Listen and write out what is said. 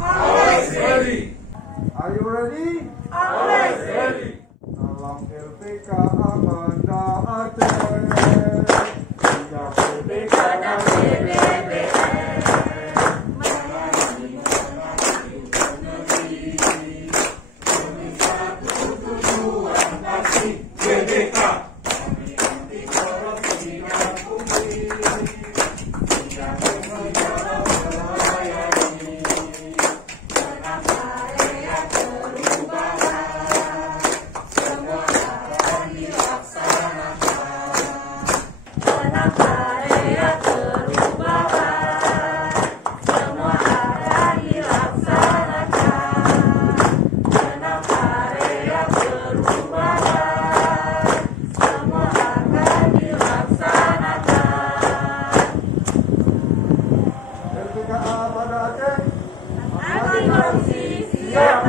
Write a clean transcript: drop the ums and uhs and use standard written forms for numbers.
Always ready. Are you ready? Always ready. Salam LPK Amanda Aceh. Siap LPK dan BBBM. Tujuan pasti BBK. LPK Amanda Aceh. Anti korupsi siap